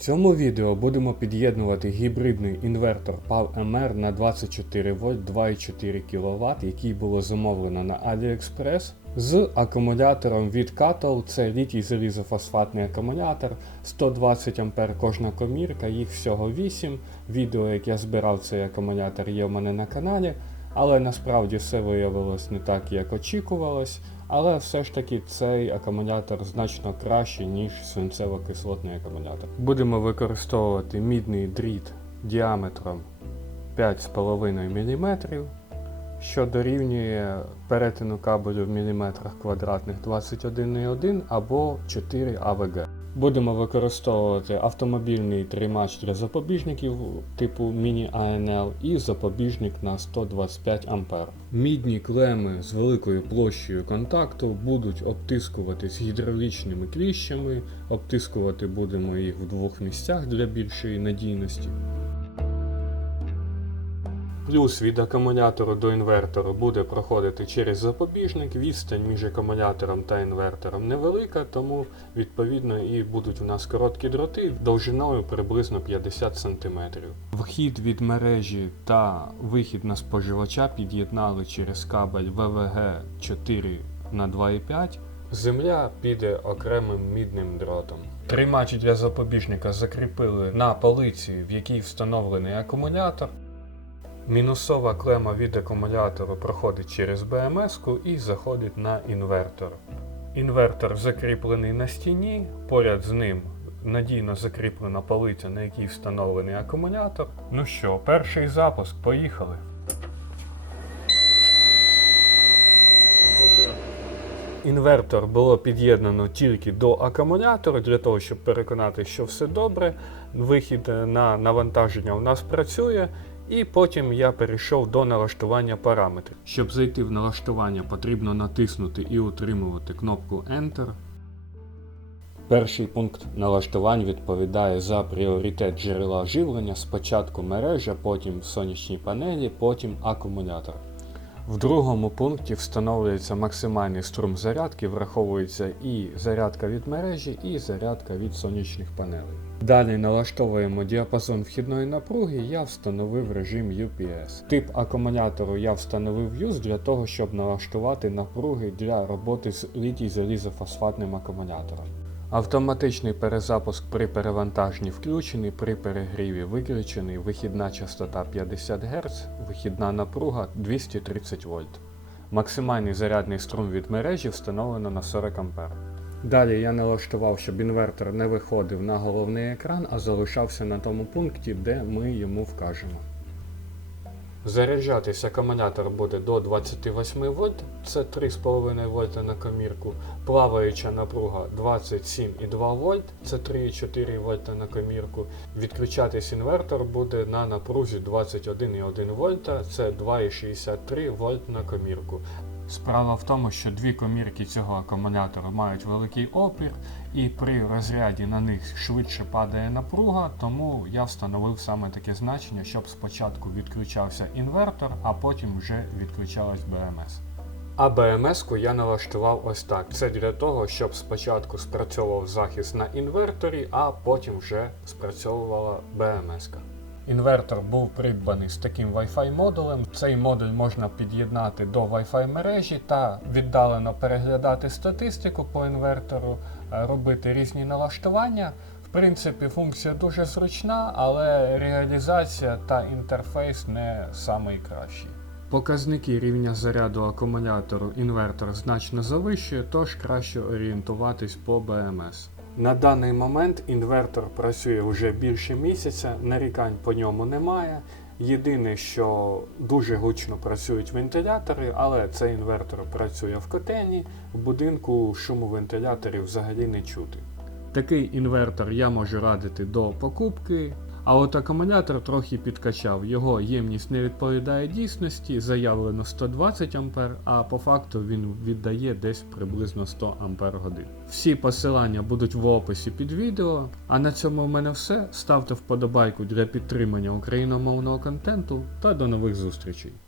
В цьому відео будемо під'єднувати гібридний інвертор PAL-MR на 24 вольт 2,4 кВт, який було замовлено на AliExpress, з акумулятором від Cattle, це літій залізофосфатний акумулятор, 120 А кожна комірка, їх всього 8. Відео, як я збирав цей акумулятор, є в мене на каналі. Але насправді все виявилось не так, як очікувалось. Але все ж таки цей акумулятор значно кращий, ніж свинцево-кислотний акумулятор. Будемо використовувати мідний дріт діаметром 5,5 мм, що дорівнює перетину кабелю в міліметрах квадратних 21,1 або 4 АВГ. Будемо використовувати автомобільний тримач для запобіжників типу ANL і запобіжник на 125 А. Мідні клеми з великою площею контакту будуть обтискуватись гідравлічними кліщами. Обтискувати будемо їх в двох місцях для більшої надійності. Плюс від акумулятору до інвертору буде проходити через запобіжник. Відстань між акумулятором та інвертором невелика, тому відповідно і будуть у нас короткі дроти довжиною приблизно 50 см. Вхід від мережі та вихід на споживача під'єднали через кабель ВВГ 4 на 2,5. Земля піде окремим мідним дротом. Тримач для запобіжника закріпили на полиці, в якій встановлений акумулятор. Мінусова клема від акумулятору проходить через БМС і заходить на інвертор. Інвертор закріплений на стіні, поряд з ним надійно закріплена полиця, на якій встановлений акумулятор. Ну що, перший запуск, поїхали. Інвертор було під'єднано тільки до акумулятора для того, щоб переконати, що все добре. Вихід на навантаження у нас працює. І потім я перейшов до налаштування параметрів. Щоб зайти в налаштування, потрібно натиснути і утримувати кнопку Enter. Перший пункт налаштувань відповідає за пріоритет джерела живлення, спочатку мережа, потім сонячні панелі, потім акумулятор. В другому пункті встановлюється максимальний струм зарядки, враховується і зарядка від мережі, і зарядка від сонячних панелей. Далі налаштовуємо діапазон вхідної напруги, я встановив режим UPS. Тип акумулятору я встановив US для того, щоб налаштувати напруги для роботи з літій залізофосфатним акумулятором. Автоматичний перезапуск при перевантаженні включений, при перегріві виключений, вихідна частота 50 Гц, вихідна напруга 230 вольт. Максимальний зарядний струм від мережі встановлено на 40 А. Далі я налаштував, щоб інвертор не виходив на головний екран, а залишався на тому пункті, де ми йому вкажемо. Заряджатись акумулятор буде до 28 В, це 3,5 вольта на комірку. Плаваюча напруга 27,2 вольт, це 3,4 вольта на комірку. Відключатись інвертор буде на напрузі 21,1 вольта, це 2,63 вольт на комірку. Справа в тому, що дві комірки цього акумулятора мають великий опір, і при розряді на них швидше падає напруга, тому я встановив саме таке значення, щоб спочатку відключався інвертор, а потім вже відключалась БМС. А БМС-ку я налаштував ось так. Це для того, щоб спочатку спрацьовував захист на інверторі, а потім вже спрацьовувала БМС-ка. Інвертор був придбаний з таким Wi-Fi модулем. Цей модуль можна під'єднати до Wi-Fi мережі та віддалено переглядати статистику по інвертору, е, робити різні налаштування. В принципі, функція дуже зручна, але реалізація та інтерфейс не найкращий. Показники рівня заряду акумулятору інвертор значно завищує, тож краще орієнтуватись по БМС. На даний момент інвертор працює вже більше місяця, нарікань по ньому немає. Єдине, що дуже гучно працюють вентилятори, але цей інвертор працює в котельні, в будинку шуму вентиляторів взагалі не чути. Такий інвертор я можу радити до покупки. А от акумулятор трохи підкачав, його ємність не відповідає дійсності, заявлено 120 А, а по факту він віддає десь приблизно 100 Ампер годин. Всі посилання будуть в описі під відео. А на цьому в мене все. Ставте вподобайку для підтримання україномовного контенту та до нових зустрічей.